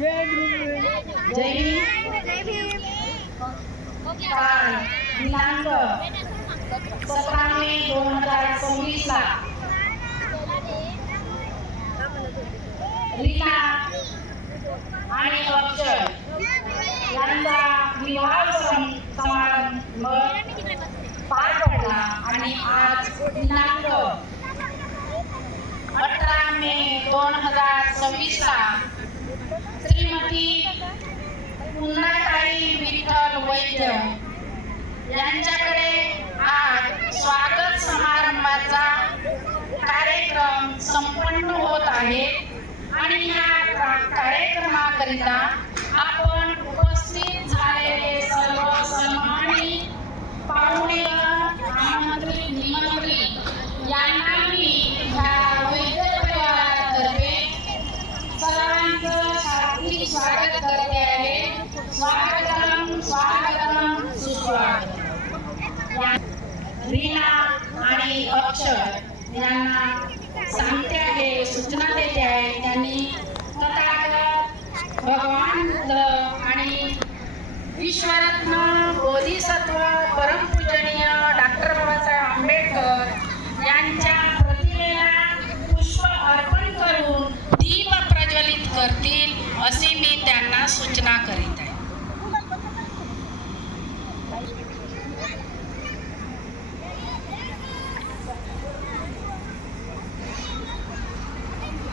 जय भीम। काल दिनांक 17 मे 2024 ला रीना आणि अक्षय यांचा विवाह समारंभ पार पडला आणि आज दिनांक 18 मे 2026 ला श्रीमती पुन्नाताई विठ्ठल वैद्य यांच्याकडे आज स्वागत समारंभाचा कार्यक्रम संपन्न होत आहे आणि या कार्यक्रमाकरिता आपण उपस्थित झालेले सर्व सन्मानित पाहुणे आमंत्रित निमंत्रित यांना मी ह्या वैद्य परिवारातर्फे सर्वांचं हार्दिक स्वागत करते आहे। स्वागतम स्वागतम सुस्वागतम। रीना आणि अक्षय यांना सांगते आहे, सूचना देते आहे, त्यांनी तथागत भगवान बुद्ध आणि विश्वरत्न बोधिसत्व परमपूजनीय डॉक्टर बाबासाहेब आंबेडकर यांच्या प्रतिमेला पुष्प अर्पण करून दीप प्रज्वलित करतील असे मी त्यांना